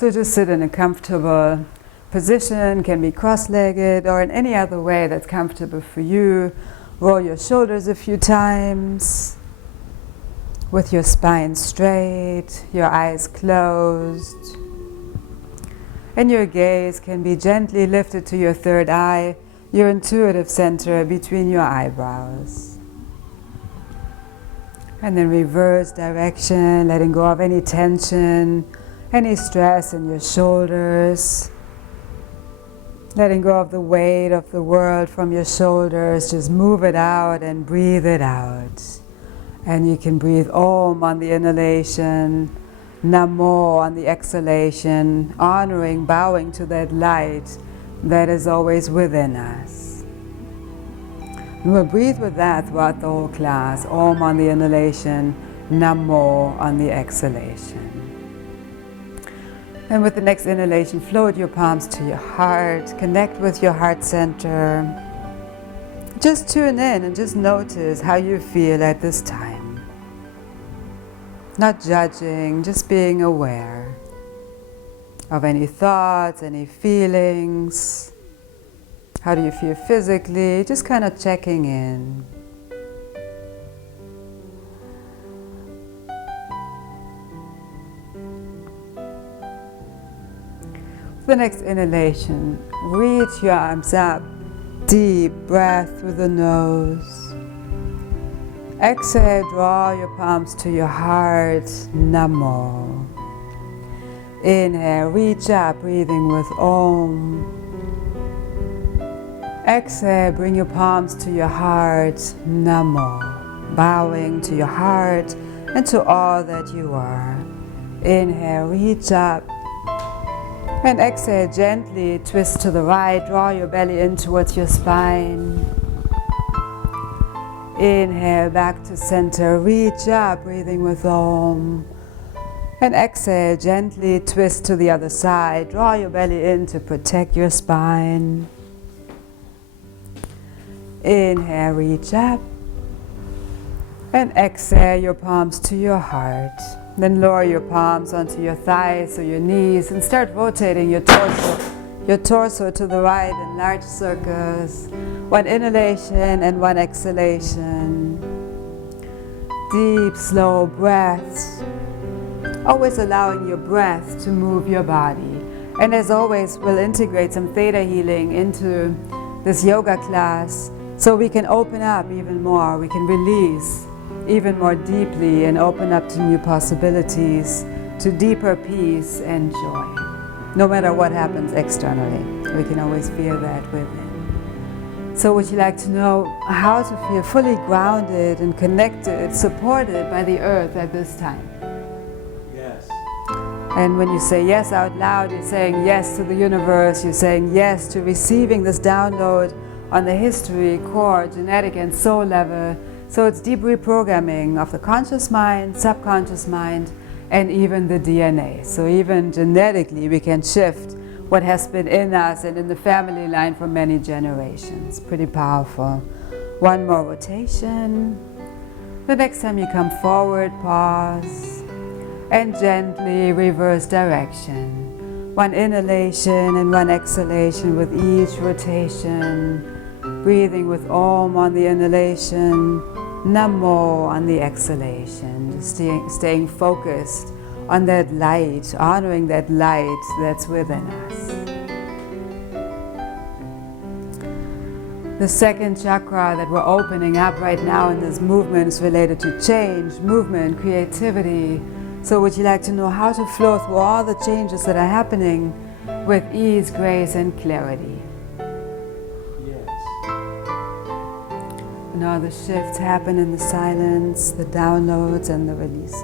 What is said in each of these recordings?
So just sit in a comfortable position, can be cross-legged or in any other way that's comfortable for you. Roll your shoulders a few times with your spine straight, your eyes closed. And your gaze can be gently lifted to your third eye, your intuitive center between your eyebrows. And then reverse direction, letting go of any tension, any stress in your shoulders. Letting go of the weight of the world from your shoulders, just move it out and breathe it out. And you can breathe Om on the inhalation, Namo on the exhalation, honoring, bowing to that light that is always within us. And we'll breathe with that throughout the whole class. Om on the inhalation, Namo on the exhalation. And with the next inhalation, float your palms to your heart, connect with your heart center. Just tune in and just notice how you feel at this time. Not judging, just being aware of any thoughts, any feelings. How do you feel physically? Just kind of checking in. The next inhalation, reach your arms up, deep breath through the nose. Exhale, draw your palms to your heart, Namo. Inhale, reach up, breathing with Om. Exhale, bring your palms to your heart, Namo. Bowing to your heart and to all that you are. Inhale, reach up. And exhale, gently twist to the right, draw your belly in towards your spine. Inhale, back to center, reach up, breathing with Om. And exhale, gently twist to the other side, draw your belly in to protect your spine. Inhale, reach up. And exhale, your palms to your heart. Then lower your palms onto your thighs or your knees and start rotating your torso to the right in large circles. One inhalation and one exhalation. Deep, slow breaths. Always allowing your breath to move your body. And as always, we'll integrate some theta healing into this yoga class so we can open up even more. We can release even more deeply and open up to new possibilities, to deeper peace and joy. No matter what happens externally, we can always feel that within. So would you like to know how to feel fully grounded and connected, supported by the earth at this time? Yes. And when you say yes out loud, you're saying yes to the universe, you're saying yes to receiving this download on the history, core, genetic and soul level. So it's deep reprogramming of the conscious mind, subconscious mind, and even the DNA. So even genetically we can shift what has been in us and in the family line for many generations. Pretty powerful. One more rotation. The next time you come forward, pause, and gently reverse direction. One inhalation and one exhalation with each rotation. Breathing with Om on the inhalation, Namo on the exhalation. Just staying focused on that light, honoring that light that's within us. The second chakra that we're opening up right now in this movement is related to change, movement, creativity. So would you like to know how to flow through all the changes that are happening with ease, grace, and clarity? And all the shifts happen in the silence, the downloads and the releases.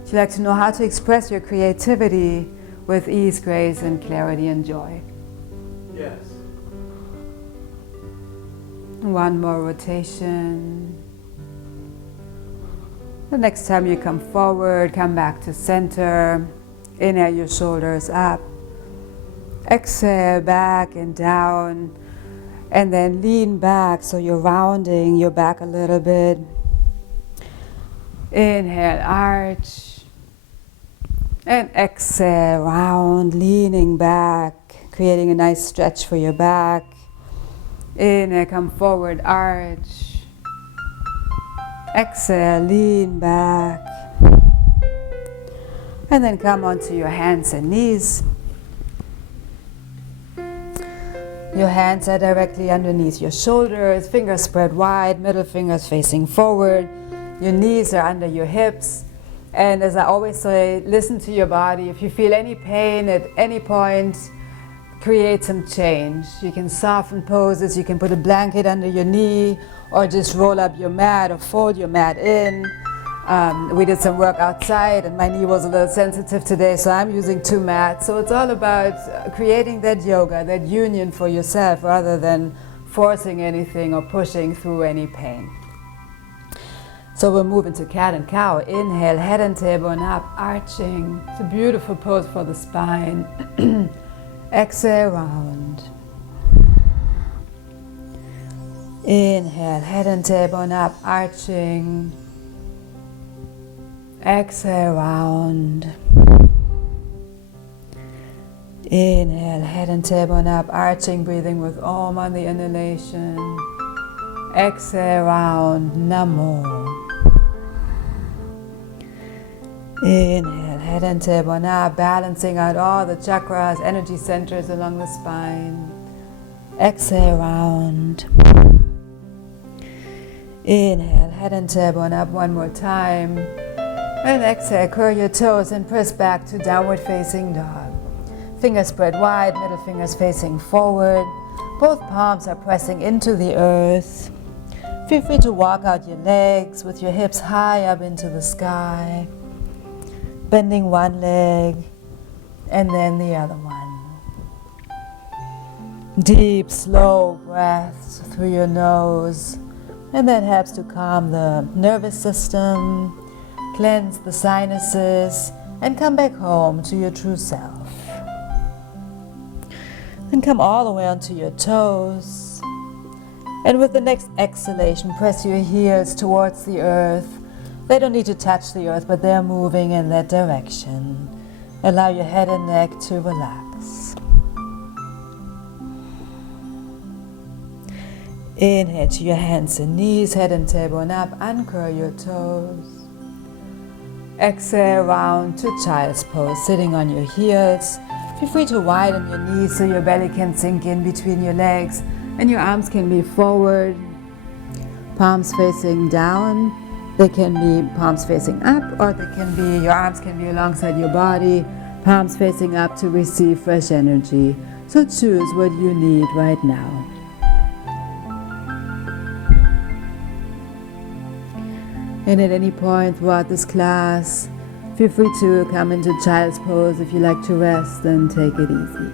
Would you like to know how to express your creativity with ease, grace, and clarity and joy? Yes. One more rotation. The next time you come forward, come back to center. Inhale your shoulders up. Exhale back and down. And then lean back so you're rounding your back a little bit. Inhale, arch. And exhale, round, leaning back, creating a nice stretch for your back. Inhale, come forward, arch. Exhale, lean back. And then come onto your hands and knees. Your hands are directly underneath your shoulders, fingers spread wide, middle fingers facing forward. Your knees are under your hips. And as I always say, listen to your body. If you feel any pain at any point, create some change. You can soften poses, you can put a blanket under your knee, or just roll up your mat or fold your mat in. We did some work outside and my knee was a little sensitive today, so I'm using 2 mats. So it's all about creating that yoga, that union for yourself, rather than forcing anything or pushing through any pain. So we'll move into cat and cow. Inhale, head and tailbone up, arching. It's a beautiful pose for the spine. Exhale, round. Inhale, head and tailbone up, arching. Exhale, round. Inhale, head and tailbone up, arching, breathing with Om on the inhalation. Exhale, round, Namo. Inhale, head and tailbone up, balancing out all the chakras, energy centers along the spine. Exhale, round. Inhale, head and tailbone up one more time. And exhale, curl your toes and press back to downward facing dog. Fingers spread wide, middle fingers facing forward. Both palms are pressing into the earth. Feel free to walk out your legs with your hips high up into the sky. Bending one leg and then the other one. Deep, slow breaths through your nose, and that helps to calm the nervous system, cleanse the sinuses, and come back home to your true self. Then come all the way onto your toes, and with the next exhalation, press your heels towards the earth. They don't need to touch the earth, but they're moving in that direction. Allow your head and neck to relax. Inhale to your hands and knees, head and tailbone up, uncurl your toes. Exhale, round to child's pose, sitting on your heels. Feel free to widen your knees so your belly can sink in between your legs and your arms can be forward, palms facing down. They can be palms facing up, or they can be, your arms can be alongside your body, palms facing up to receive fresh energy. So choose what you need right now. And at any point throughout this class, feel free to come into child's pose. If you like to rest, then take it easy.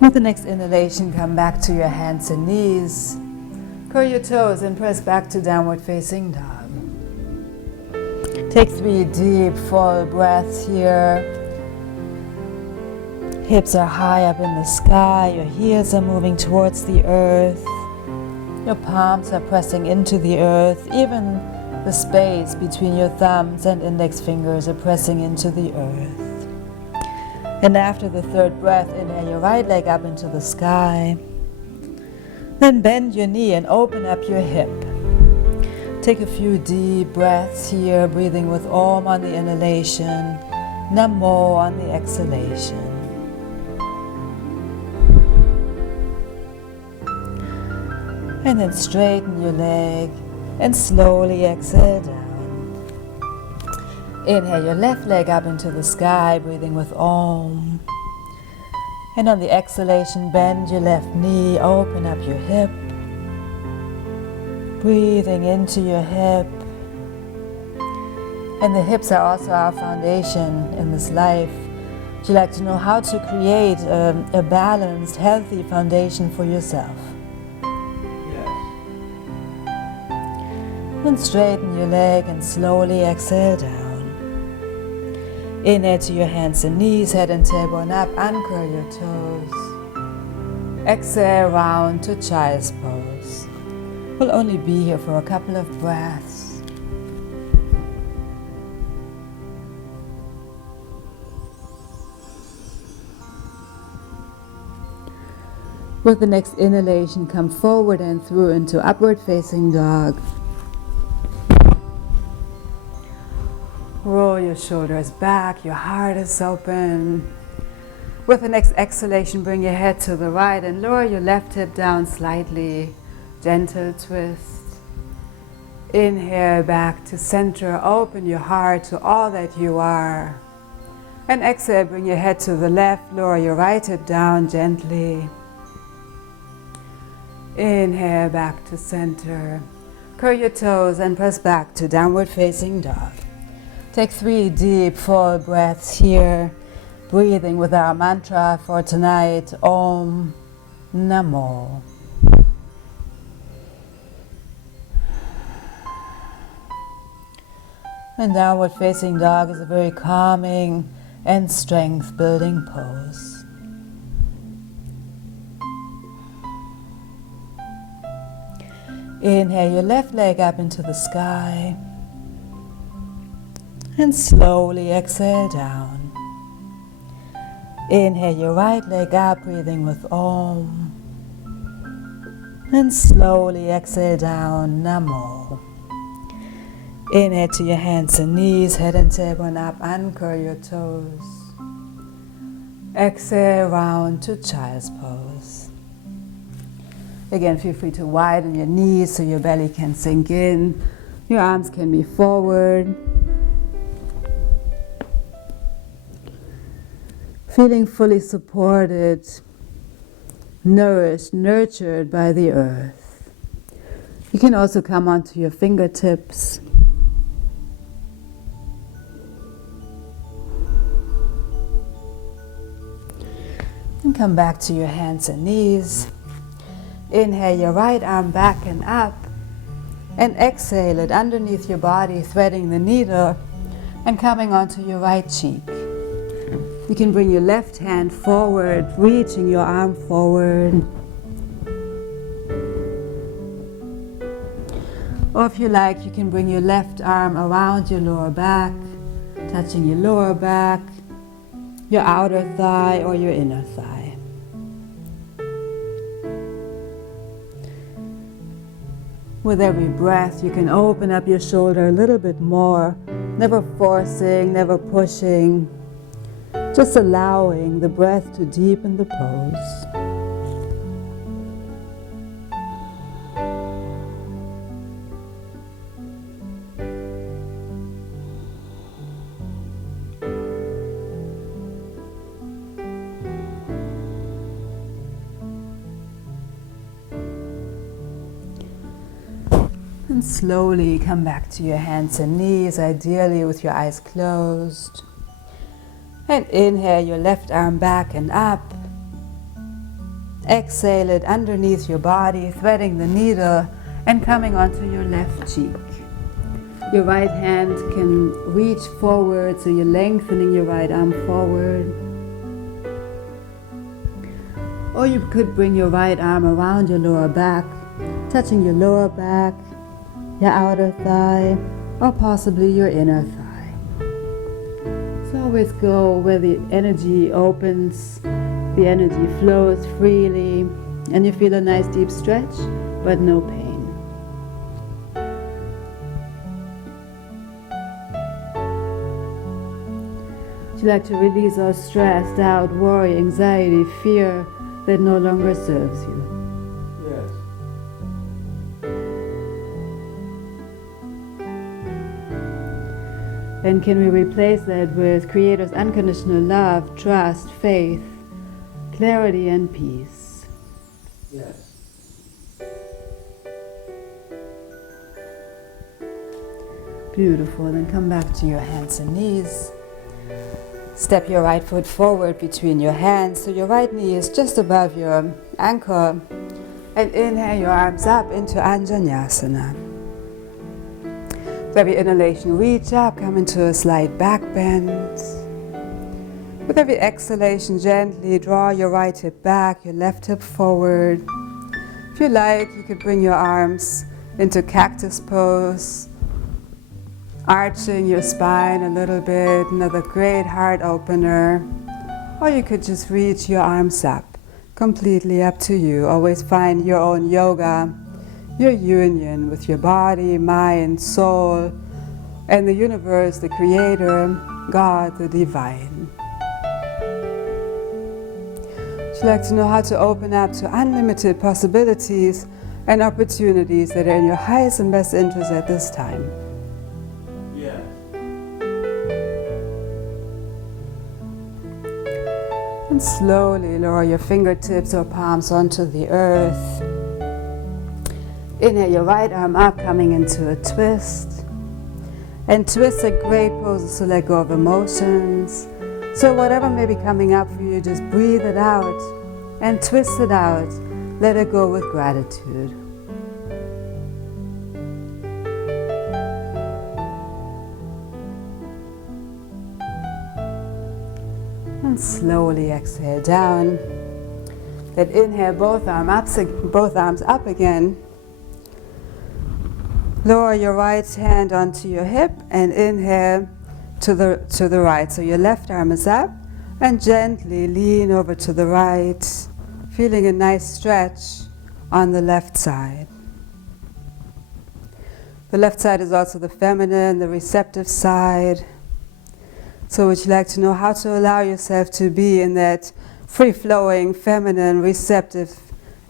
With the next inhalation, come back to your hands and knees. Curl your toes and press back to downward facing dog. Take 3 deep, full breaths here. Hips are high up in the sky. Your heels are moving towards the earth. Your palms are pressing into the earth. Even the space between your thumbs and index fingers are pressing into the earth. And after the 3rd breath, inhale your right leg up into the sky. Then bend your knee and open up your hip. Take a few deep breaths here, breathing with Om on the inhalation, Namo on the exhalation. And then straighten your leg and slowly exhale down. Inhale your left leg up into the sky, breathing with Om. And on the exhalation, bend your left knee, open up your hip. Breathing into your hip. And the hips are also our foundation in this life. Would you like to know how to create a balanced, healthy foundation for yourself? Yes. Then straighten your leg and slowly exhale down. Inhale to your hands and knees, head and tailbone up, uncurl your toes. Exhale, round to child's pose. We'll only be here for a couple of breaths. With the next inhalation, come forward and through into upward facing dog. Roll your shoulders back, your heart is open. With the next exhalation, bring your head to the right and lower your left hip down slightly. Gentle twist. Inhale back to center, open your heart to all that you are. And exhale, bring your head to the left, lower your right hip down gently. Inhale back to center. Curl your toes and press back to downward facing dog. Take 3 deep, full breaths here, breathing with our mantra for tonight, Om Namo. And downward facing dog is a very calming and strength building pose. Inhale your left leg up into the sky and slowly exhale down. Inhale your right leg up, breathing with Om, and slowly exhale down, Namo. Inhale to your hands and knees, head and tailbone up, uncurl your toes. Exhale round to child's pose. Again, feel free to widen your knees so your belly can sink in. Your arms can be forward. Feeling fully supported, nourished, nurtured by the earth. You can also come onto your fingertips. And come back to your hands and knees. Inhale your right arm back and up, and exhale it underneath your body, threading the needle and coming onto your right cheek. You can bring your left hand forward, reaching your arm forward. Or if you like, you can bring your left arm around your lower back, touching your lower back, your outer thigh or your inner thigh. With every breath, you can open up your shoulder a little bit more, never forcing, never pushing, just allowing the breath to deepen the pose. And slowly come back to your hands and knees, ideally with your eyes closed. And inhale your left arm back and up. Exhale it underneath your body, threading the needle and coming onto your left cheek. Your right hand can reach forward, so you're lengthening your right arm forward. Or you could bring your right arm around your lower back, touching your lower back, your outer thigh, or possibly your inner thigh. So always go where the energy opens, the energy flows freely, and you feel a nice deep stretch, but no pain. Would you like to release all stress, doubt, worry, anxiety, fear that no longer serves you? Yes. And can we replace that with Creator's unconditional love, trust, faith, clarity, and peace? Yes. Beautiful. Then come back to your hands and knees. Step your right foot forward between your hands so your right knee is just above your ankle. And inhale your arms up into Anjaneyasana. With every inhalation, reach up, come into a slight back bend. With every exhalation, gently draw your right hip back, your left hip forward. If you like, you could bring your arms into cactus pose, arching your spine a little bit, another great heart opener. Or you could just reach your arms up, Completely up to you. Always find your own yoga, your union with your body, mind, soul, and the universe, the creator, God, the divine. Would you like to know how to open up to unlimited possibilities and opportunities that are in your highest and best interest at this time? Yes. And slowly lower your fingertips or palms onto the earth. Inhale your right arm up, coming into a twist. And twist are great poses to let go of emotions. So whatever may be coming up for you, just breathe it out and twist it out. Let it go with gratitude. And slowly exhale down. Then inhale both arms up again. Lower your right hand onto your hip and inhale to the right. So your left arm is up and gently lean over to the right, feeling a nice stretch on the left side. The left side is also the feminine, the receptive side. So would you like to know how to allow yourself to be in that free-flowing, feminine, receptive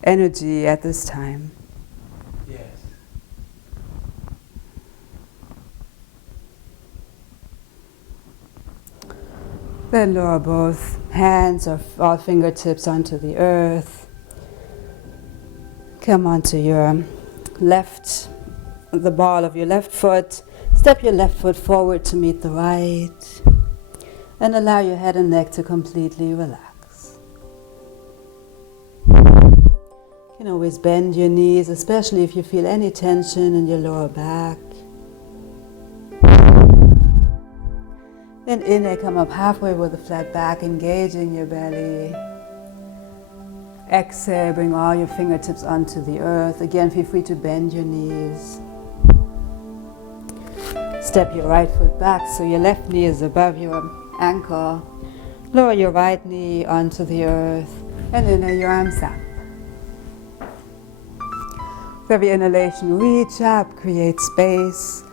energy at this time? Yes. Then lower both hands or all fingertips onto the earth. Come onto your left, the ball of your left foot. Step your left foot forward to meet the right. And allow your head and neck to completely relax. You can always bend your knees, especially if you feel any tension in your lower back. Then inhale, come up halfway with a flat back, engaging your belly. Exhale, bring all your fingertips onto the earth. Again, feel free to bend your knees. Step your right foot back so your left knee is above your ankle. Lower your right knee onto the earth and inhale your arms up. With every inhalation, reach up, create space.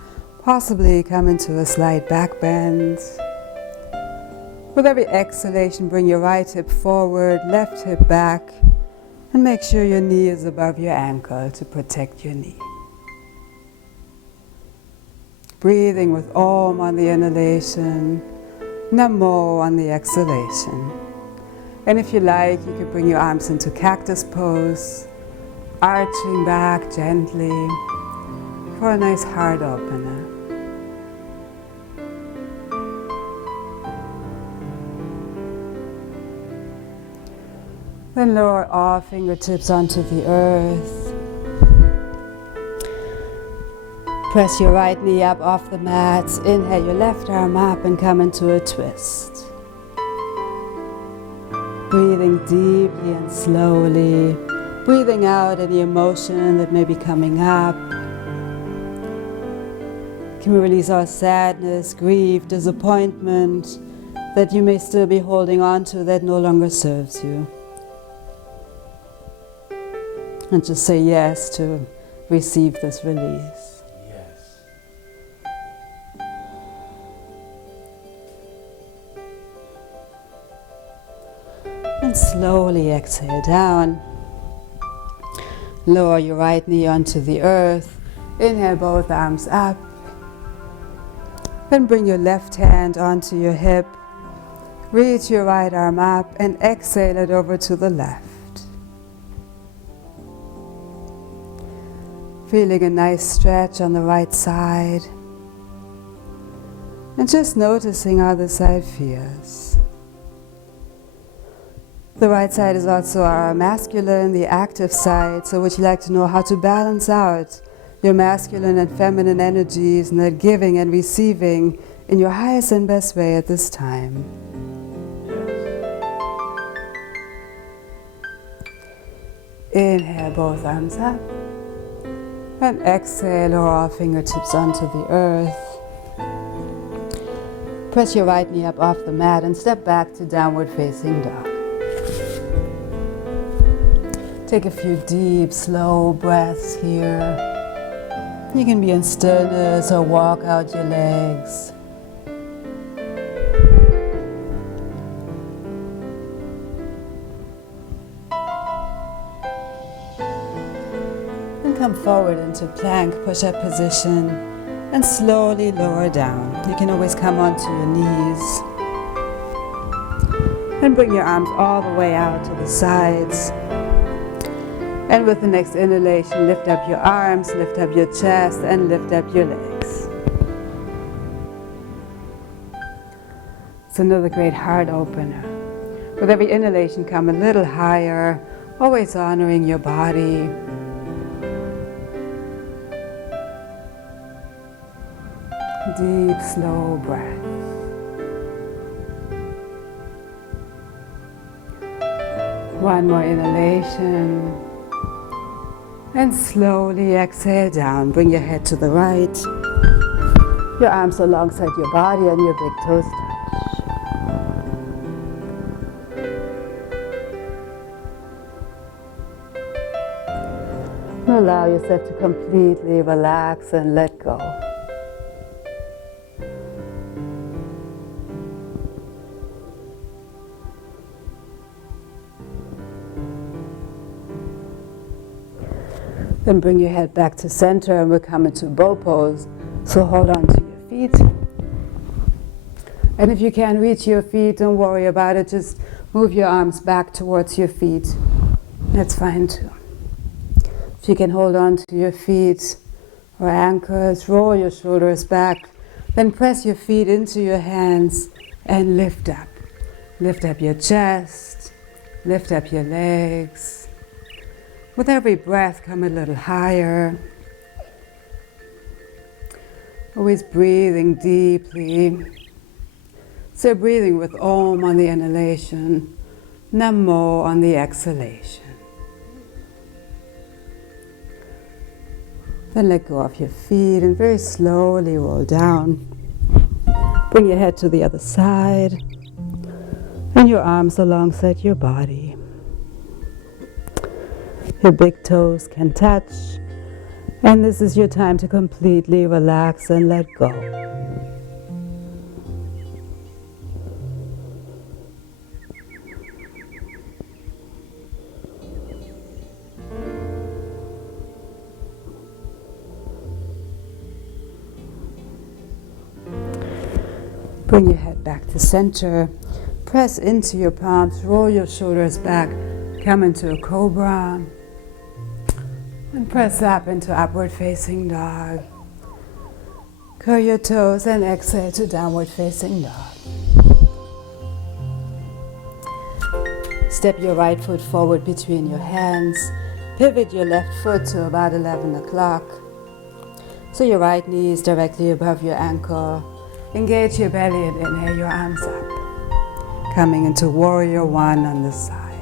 Possibly come into a slight back bend. With every exhalation, bring your right hip forward, left hip back, and make sure your knee is above your ankle to protect your knee. Breathing with Om on the inhalation, Namo on the exhalation. And if you like, you could bring your arms into cactus pose, arching back gently for a nice heart opener. Then lower all fingertips onto the earth. Press your right knee up off the mat. Inhale your left arm up and come into a twist. Breathing deeply and slowly. Breathing out any emotion that may be coming up. Can we release our sadness, grief, disappointment that you may still be holding on to that no longer serves you? And just say yes to receive this release. Yes. And slowly exhale down. Lower your right knee onto the earth. Inhale both arms up. Then bring your left hand onto your hip. Reach your right arm up and exhale it over to the left. Feeling a nice stretch on the right side. And just noticing how the side feels. The right side is also our masculine, the active side. So would you like to know how to balance out your masculine and feminine energies and that giving and receiving in your highest and best way at this time? Inhale both arms up. And exhale, lower all fingertips onto the earth. Press your right knee up off the mat and step back to downward facing dog. Take a few deep, slow breaths here. You can be in stillness or walk out your legs. And come forward into plank, push-up position, and slowly lower down. You can always come onto your knees. And bring your arms all the way out to the sides. And with the next inhalation, lift up your arms, lift up your chest, and lift up your legs. It's another great heart opener. With every inhalation, come a little higher, always honoring your body. Deep, slow breath. One more inhalation. And slowly exhale down. Bring your head to the right. Your arms alongside your body and your big toes touch. And allow yourself to completely relax and let go. Then bring your head back to center and we'll come into bow pose. So hold on to your feet. And if you can't reach your feet, don't worry about it. Just move your arms back towards your feet. That's fine too. If you can hold on to your feet or anchors, roll your shoulders back. Then press your feet into your hands and lift up. Lift up your chest. Lift up your legs. With every breath, come a little higher. Always breathing deeply. So breathing with Om on the inhalation, Namo on the exhalation. Then let go of your feet and very slowly roll down. Bring your head to the other side and your arms alongside your body. Your big toes can touch, and this is your time to completely relax and let go. Bring your head back to center, press into your palms, roll your shoulders back, come into a cobra. And press up into upward facing dog. Curl your toes and exhale to downward facing dog. Step your right foot forward between your hands. Pivot your left foot to about 11 o'clock. So your right knee is directly above your ankle. Engage your belly and inhale your arms up. Coming into warrior one on this side.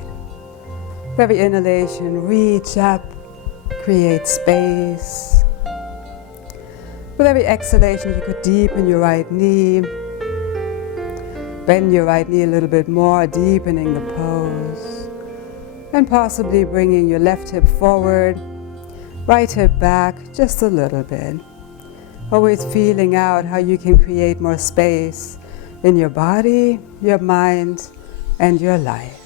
For every inhalation, reach up. Create space. With every exhalation, you could deepen your right knee. Bend your right knee a little bit more, deepening the pose. And possibly bringing your left hip forward, right hip back just a little bit. Always feeling out how you can create more space in your body, your mind, and your life.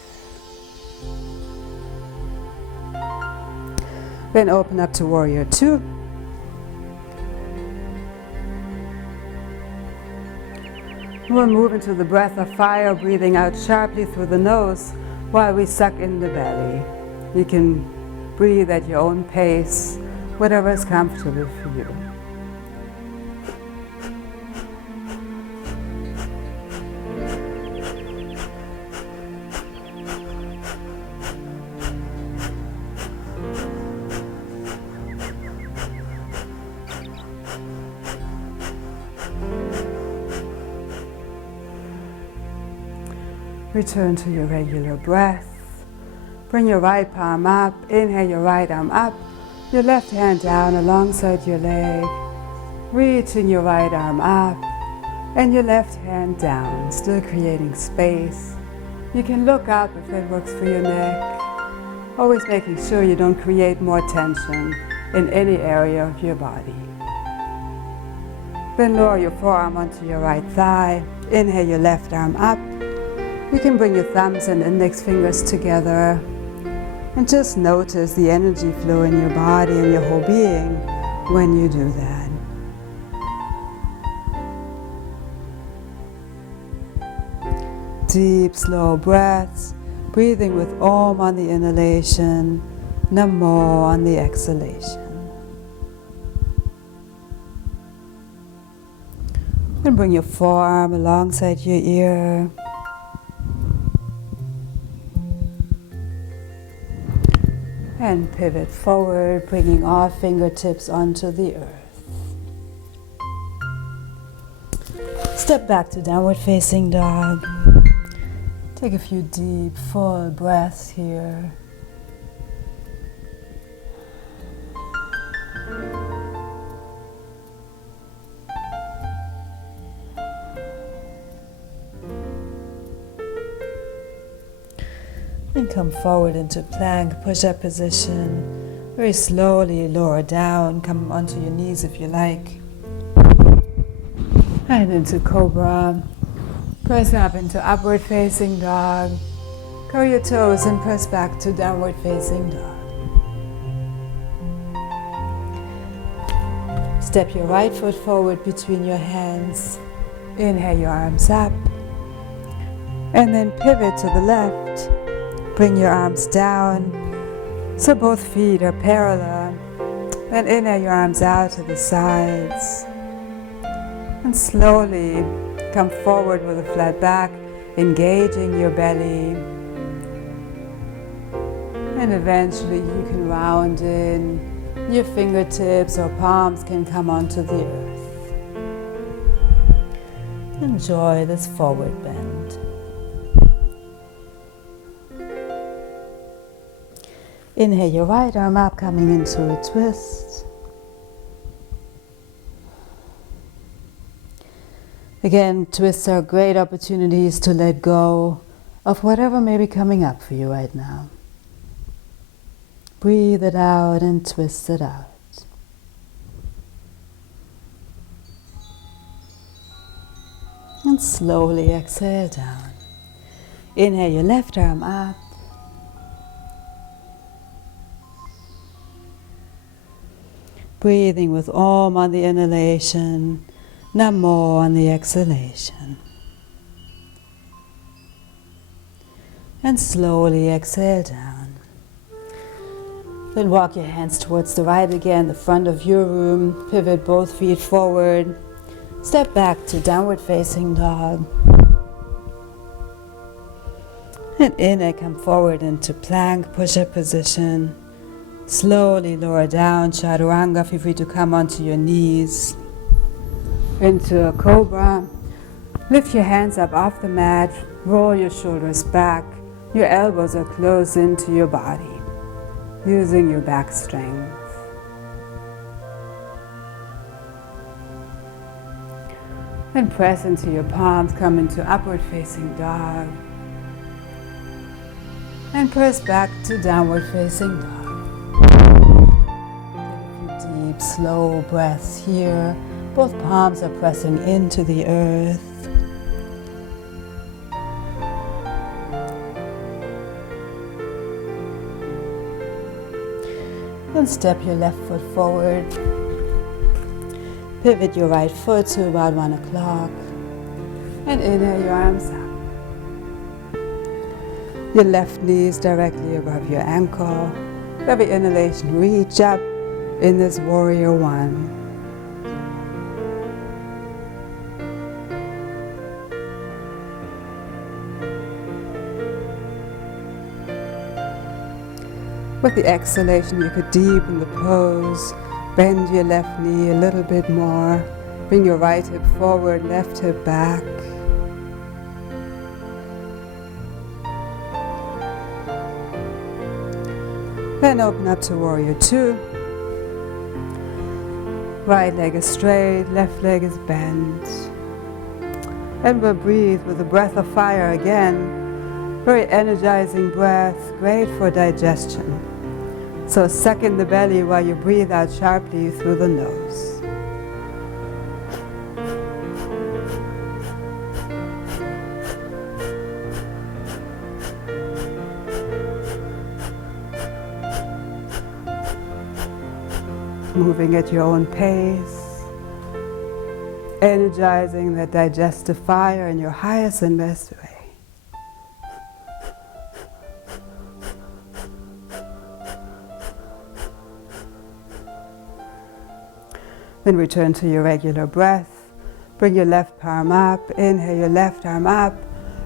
Then open up to warrior two. We'll move into the breath of fire, breathing out sharply through the nose while we suck in the belly. You can breathe at your own pace, whatever is comfortable for you. Return to your regular breath. Bring your right palm up. Inhale your right arm up. Your left hand down alongside your leg. Reaching your right arm up. And your left hand down. Still creating space. You can look up if that works for your neck. Always making sure you don't create more tension in any area of your body. Then lower your forearm onto your right thigh. Inhale your left arm up. You can bring your thumbs and index fingers together and just notice the energy flow in your body and your whole being when you do that. Deep, slow breaths, breathing with Om on the inhalation, Namo on the exhalation. And bring your forearm alongside your ear. And pivot forward, bringing our fingertips onto the earth. Step back to downward facing dog. Take a few deep, full breaths here. And come forward into plank, push-up position. Very slowly lower down, come onto your knees if you like. And into cobra. Press up into upward facing dog. Curl your toes and press back to downward facing dog. Step your right foot forward between your hands. Inhale your arms up. And then pivot to the left. Bring your arms down so both feet are parallel. Then inhale your arms out to the sides. And slowly come forward with a flat back, engaging your belly. And eventually you can round in. Your fingertips or palms can come onto the earth. Enjoy this forward bend. Inhale your right arm up, coming into a twist. Again, twists are great opportunities to let go of whatever may be coming up for you right now. Breathe it out and twist it out. And slowly exhale down. Inhale your left arm up. Breathing with Om on the inhalation, Namo on the exhalation. And slowly exhale down. Then walk your hands towards the right again, the front of your room. Pivot both feet forward. Step back to downward facing dog. And inhale, come forward into plank, push-up position. Slowly lower down, chaturanga, feel free to come onto your knees. Into a cobra. Lift your hands up off the mat, roll your shoulders back. Your elbows are close into your body, using your back strength. Then press into your palms, come into upward facing dog. And press back to downward facing dog. Deep, slow breaths here. Both palms are pressing into the earth. Then step your left foot forward. Pivot your right foot to about 1 o'clock. And inhale your arms up. Your left knee is directly above your ankle. Every inhalation, reach up in this warrior one. With the exhalation, you could deepen the pose. Bend your left knee a little bit more. Bring your right hip forward, left hip back. Then open up to warrior two. Right leg is straight, left leg is bent. And we'll breathe with a breath of fire again. Very energizing breath, great for digestion. So suck in the belly while you breathe out sharply through the nose. Moving at your own pace, energizing that digestive fire in your highest and best way. Then return to your regular breath. Bring your left palm up, inhale your left arm up,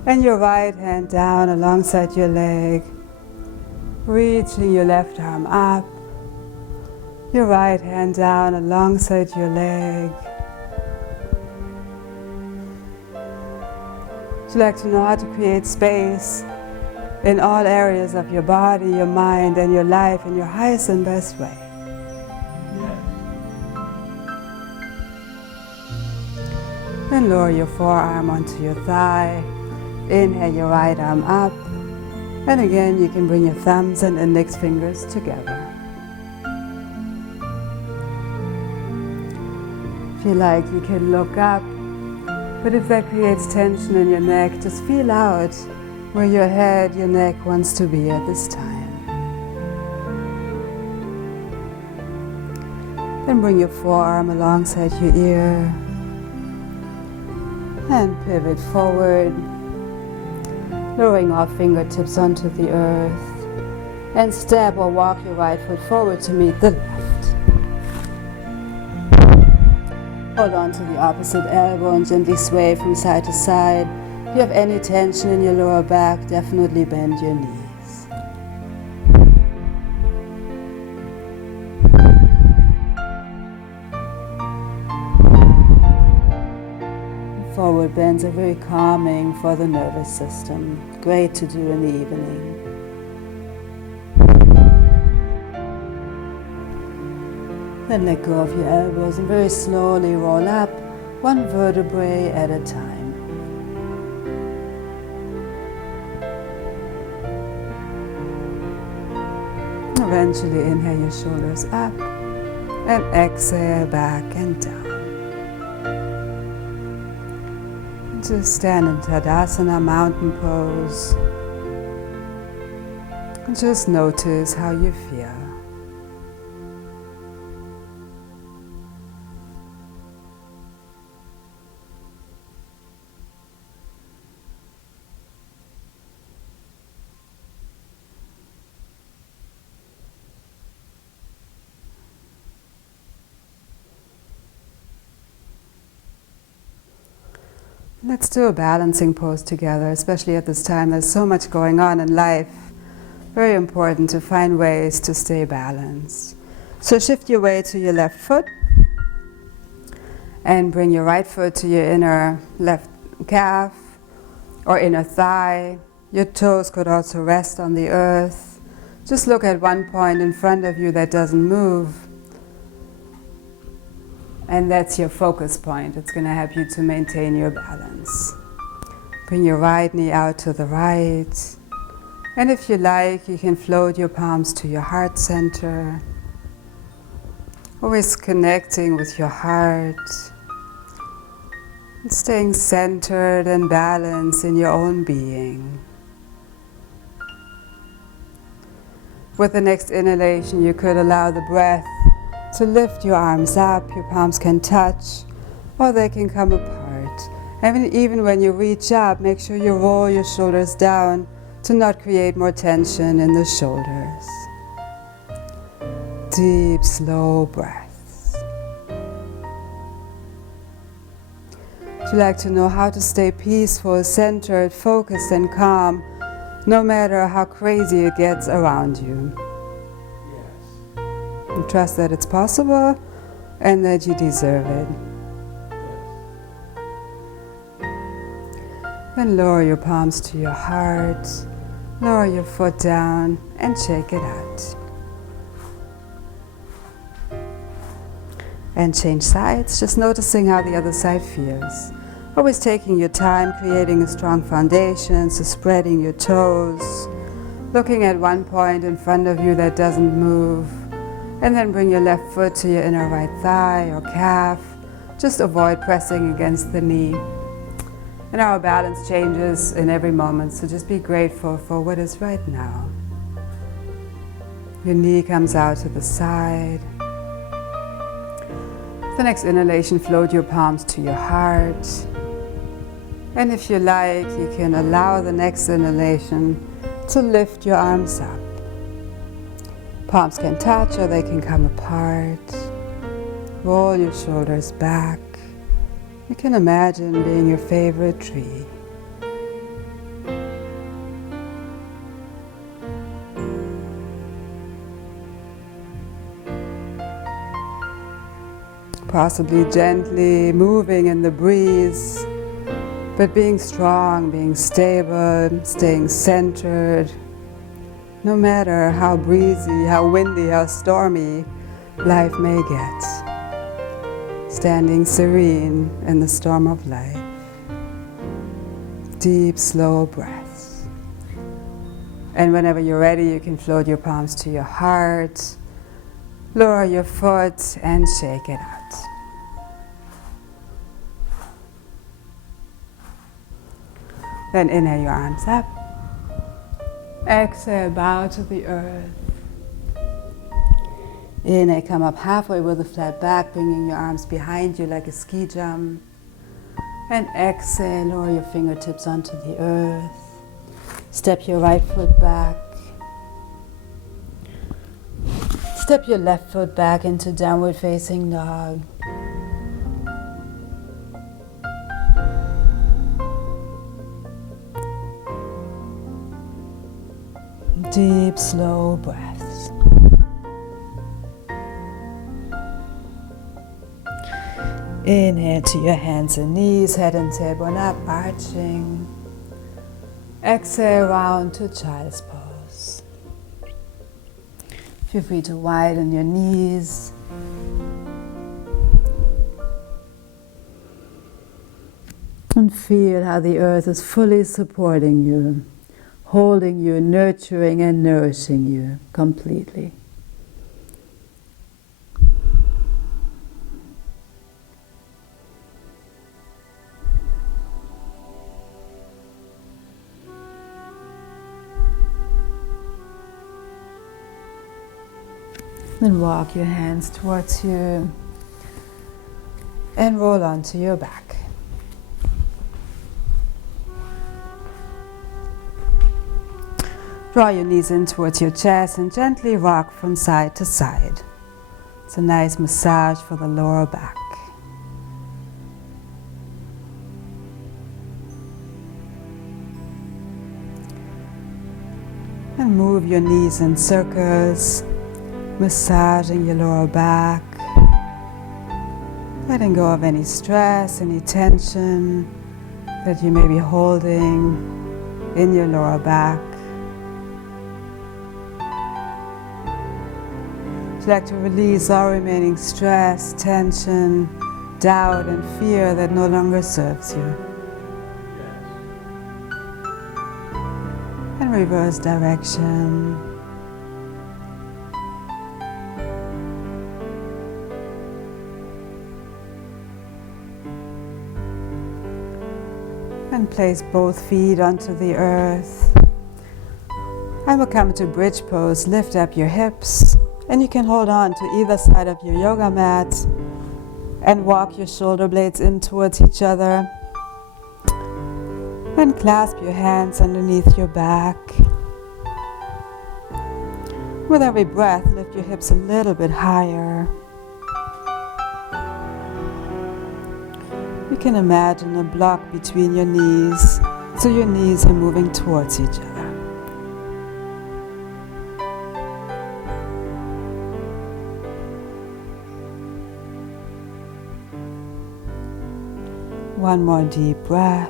and your right hand down alongside your leg. Reaching your left arm up, your right hand down alongside your leg. Would you like to know how to create space in all areas of your body, your mind, and your life in your highest and best way? Then lower your forearm onto your thigh. Inhale your right arm up. And again, you can bring your thumbs and index fingers together. If you like, you can look up. But if that creates tension in your neck, just feel out where your head, your neck wants to be at this time. Then bring your forearm alongside your ear. And pivot forward, lowering our fingertips onto the earth, and step or walk your right foot forward to meet the left. Hold on to the opposite elbow and gently sway from side to side. If you have any tension in your lower back, definitely bend your knees. Forward bends are very calming for the nervous system. Great to do in the evening. Then let go of your elbows and very slowly roll up, one vertebrae at a time. Eventually inhale your shoulders up and exhale back and down. Just stand in Tadasana, mountain pose. And just notice how you feel. Let's do a balancing pose together, especially at this time. There's so much going on in life. Very important to find ways to stay balanced. So shift your weight to your left foot and bring your right foot to your inner left calf or inner thigh. Your toes could also rest on the earth. Just look at one point in front of you that doesn't move. And that's your focus point. It's going to help you to maintain your balance. Bring your right knee out to the right. And if you like, you can float your palms to your heart center. Always connecting with your heart. And staying centered and balanced in your own being. With the next inhalation, you could allow the breath to lift your arms up. Your palms can touch or they can come apart. And even when you reach up, make sure you roll your shoulders down to not create more tension in the shoulders. Deep, slow breaths. Would you like to know how to stay peaceful, centered, focused, and calm, no matter how crazy it gets around you? And trust that it's possible and that you deserve it. Then lower your palms to your heart, lower your foot down and shake it out. And change sides, just noticing how the other side feels. Always taking your time, creating a strong foundation, so spreading your toes, looking at one point in front of you that doesn't move, and then bring your left foot to your inner right thigh or calf. Just avoid pressing against the knee. And our balance changes in every moment, so just be grateful for what is right now. Your knee comes out to the side. The next inhalation, float your palms to your heart. And if you like, you can allow the next inhalation to lift your arms up. Palms can touch or they can come apart. Roll your shoulders back. You can imagine being your favorite tree. Possibly gently moving in the breeze, but being strong, being stable, staying centered. No matter how breezy, how windy, how stormy life may get. Standing serene in the storm of life. Deep, slow breaths. And whenever you're ready, you can float your palms to your heart, lower your foot and shake it out. Then inhale your arms up. Exhale, bow to the earth. Inhale, come up halfway with a flat back, bringing your arms behind you like a ski jump. And exhale, lower your fingertips onto the earth. Step your right foot back. Step your left foot back into downward facing dog. Deep, slow breaths. Inhale to your hands and knees, head and tailbone up, arching. Exhale, round to child's pose. Feel free to widen your knees. And feel how the earth is fully supporting you, holding you, nurturing and nourishing you completely. Then walk your hands towards you and roll onto your back. Draw your knees in towards your chest and gently rock from side to side. It's a nice massage for the lower back. And move your knees in circles, massaging your lower back, letting go of any stress, any tension that you may be holding in your lower back. Would you like to release all remaining stress, tension, doubt, and fear that no longer serves you? And reverse direction. And place both feet onto the earth. And we'll come to bridge pose. Lift up your hips. And you can hold on to either side of your yoga mat and walk your shoulder blades in towards each other. And clasp your hands underneath your back. With every breath, lift your hips a little bit higher. You can imagine a block between your knees, so your knees are moving towards each other. One more deep breath.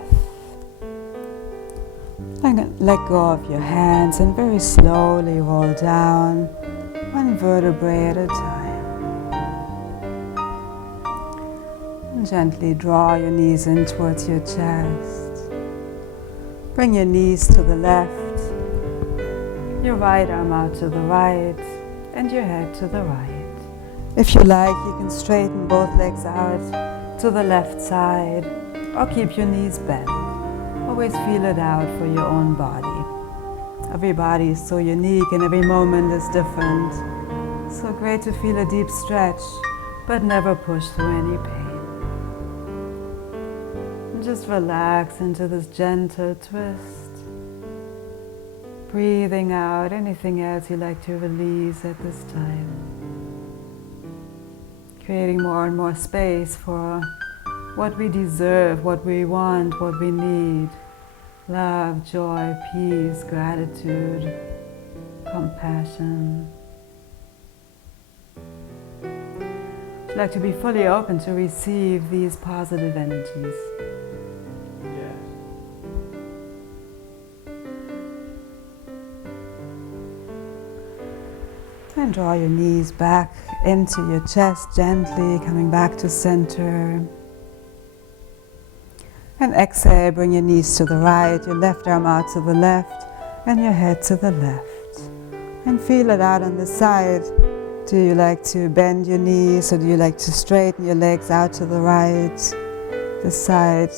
And let go of your hands and very slowly roll down, one vertebrae at a time. And gently draw your knees in towards your chest. Bring your knees to the left, your right arm out to the right, and your head to the right. If you like, you can straighten both legs out to the left side, or keep your knees bent. Always feel it out for your own body. Every body is so unique and every moment is different. So great to feel a deep stretch, but never push through any pain. And just relax into this gentle twist. Breathing out anything else you'd like to release at this time. Creating more and more space for what we deserve, what we want, what we need. Love, joy, peace, gratitude, compassion. I'd like to be fully open to receive these positive energies. Yes. And draw your knees back into your chest gently, coming back to center. And exhale, bring your knees to the right, your left arm out to the left, and your head to the left. And feel it out on the side. Do you like to bend your knees, or do you like to straighten your legs out to the right? The side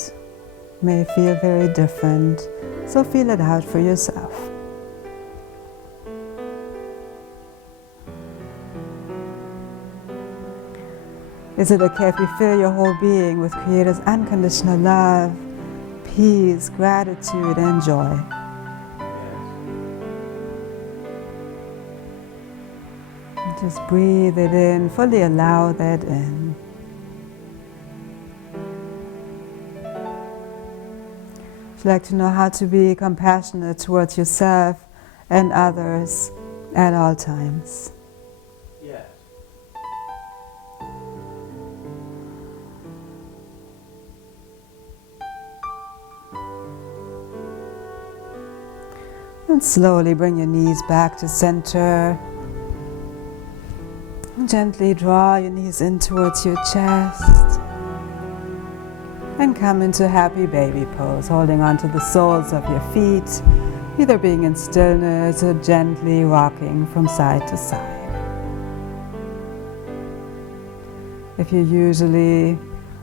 may feel very different, so feel it out for yourself. Is it okay if you fill your whole being with Creator's unconditional love, peace, gratitude, and joy? Yes. Just breathe it in, fully allow that in. If you'd like to know how to be compassionate towards yourself and others at all times. Yes. And slowly bring your knees back to center. And gently draw your knees in towards your chest. And come into happy baby pose, holding onto the soles of your feet, either being in stillness or gently rocking from side to side. If you usually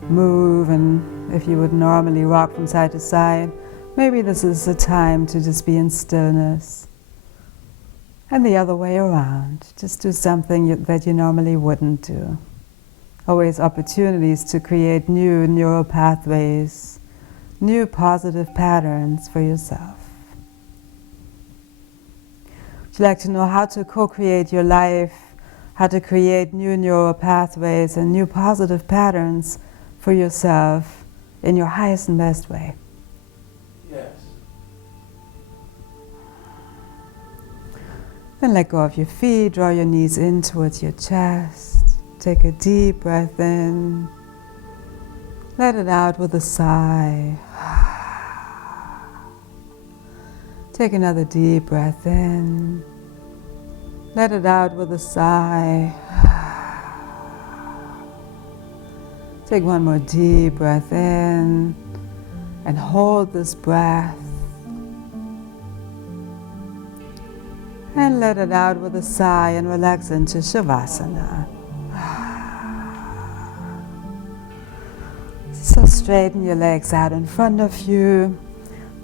move and if you would normally rock from side to side, maybe this is the time to just be in stillness. And the other way around, just do something that you normally wouldn't do. Always opportunities to create new neural pathways, new positive patterns for yourself. Would you like to know how to co-create your life, how to create new neural pathways and new positive patterns for yourself in your highest and best way? Yes. Then let go of your feet, draw your knees in towards your chest. Take a deep breath in. Let it out with a sigh. Take another deep breath in. Let it out with a sigh. Take one more deep breath in and hold this breath. And let it out with a sigh and relax into Shavasana. So straighten your legs out in front of you.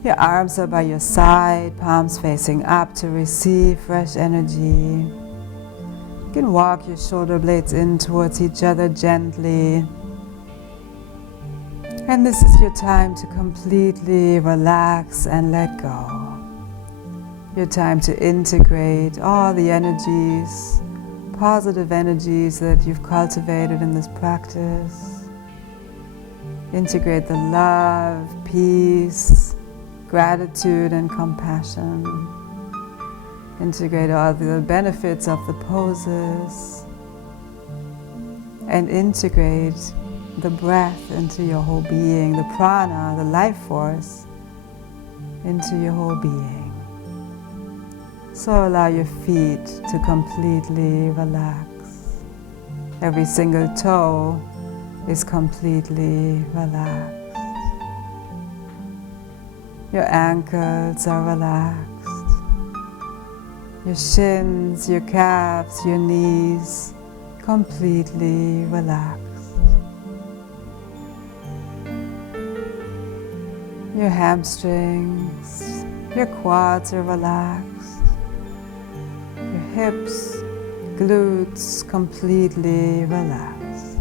Your arms are by your side, palms facing up to receive fresh energy. You can walk your shoulder blades in towards each other gently. And this is your time to completely relax and let go. Your time to integrate all the energies, positive energies that you've cultivated in this practice. Integrate the love, peace, gratitude, and compassion. Integrate all the benefits of the poses. And integrate the breath into your whole being, the prana, the life force, into your whole being. So allow your feet to completely relax. Every single toe is completely relaxed. Your ankles are relaxed. Your shins, your calves, your knees, completely relaxed. Your hamstrings, your quads are relaxed. Your hips, glutes, completely relaxed.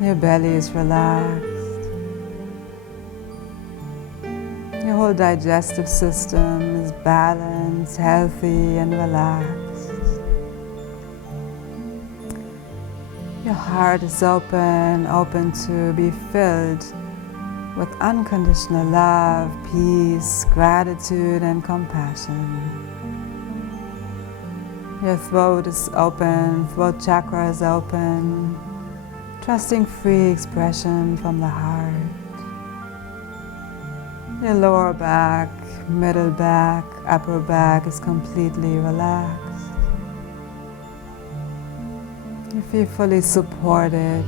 Your belly is relaxed. Your whole digestive system is balanced, healthy, and relaxed. Your heart is open to be filled with unconditional love, peace, gratitude, and compassion. Your throat is open, throat chakra is open, trusting free expression from the heart. Your lower back, middle back, upper back is completely relaxed. You feel fully supported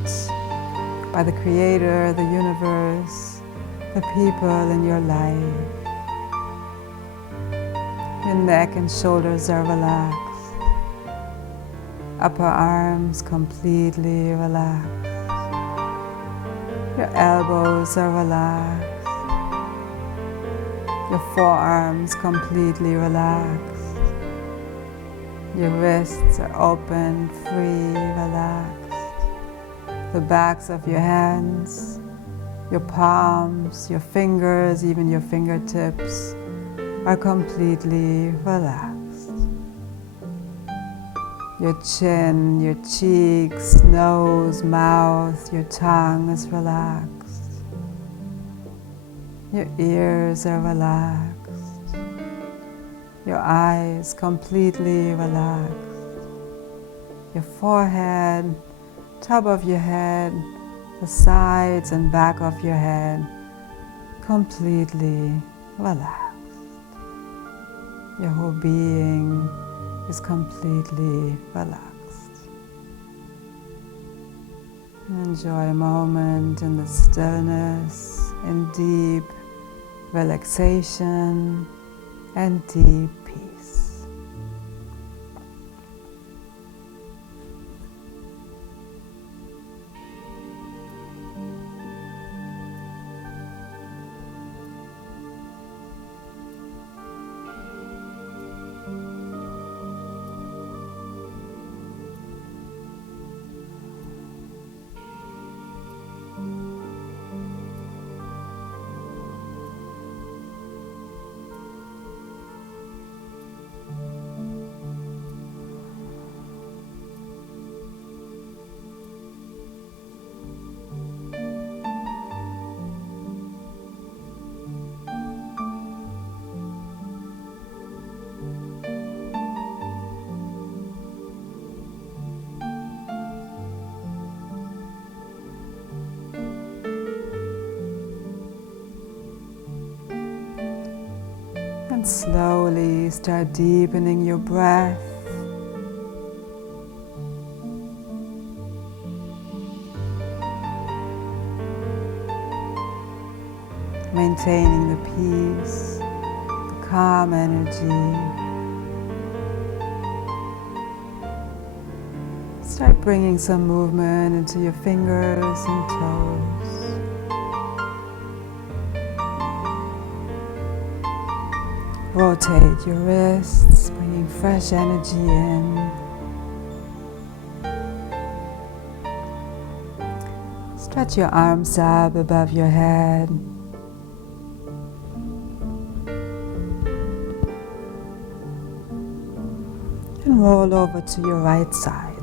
by the Creator, the universe, the people in your life. Your neck and shoulders are relaxed. Upper arms completely relaxed. Your elbows are relaxed. Your forearms completely relaxed. Your wrists are open, free, relaxed. The backs of your hands, your palms, your fingers, even your fingertips are completely relaxed. Your chin, your cheeks, nose, mouth, your tongue is relaxed. Your ears are relaxed. Your eyes completely relaxed. Your forehead, top of your head, the sides and back of your head, completely relaxed. Your whole being is completely relaxed. Enjoy a moment in the stillness, in deep relaxation and deep peace. And slowly start deepening your breath. Maintaining the peace, the calm energy. Start bringing some movement into your fingers and toes. Rotate your wrists, bringing fresh energy in. Stretch your arms up above your head. And roll over to your right side.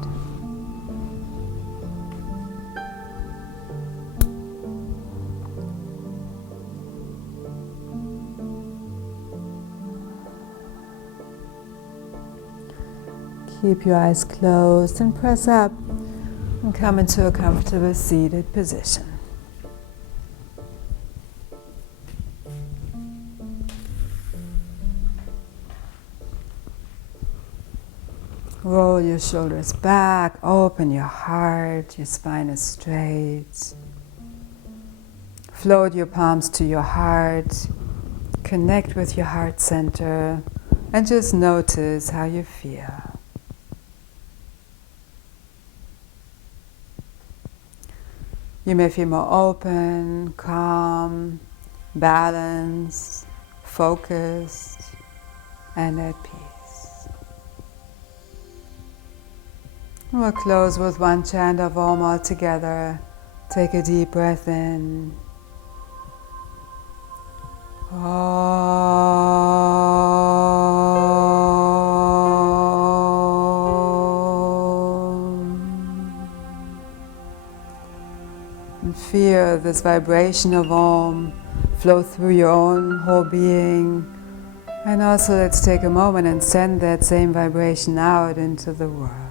Keep your eyes closed and press up and come into a comfortable seated position. Roll your shoulders back, open your heart, your spine is straight. Float your palms to your heart, connect with your heart center, and just notice how you feel. You may feel more open, calm, balanced, focused, and at peace. We'll close with one chant of Om all together. Take a deep breath in. And feel this vibration of Om flow through your own whole being. And also let's take a moment and send that same vibration out into the world.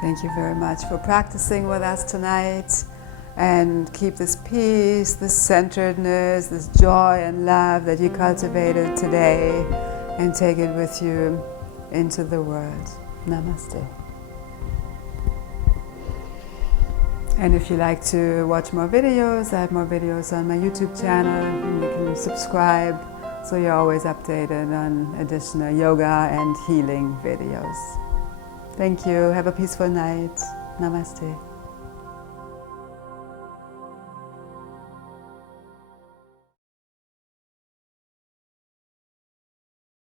Thank you very much for practicing with us tonight, and keep this peace, this centeredness, this joy and love that you cultivated today, and take it with you into the world. Namaste. And if you like to watch more videos, I have more videos on my YouTube channel, and you can subscribe so you're always updated on additional yoga and healing videos. Thank you. Have a peaceful night. Namaste.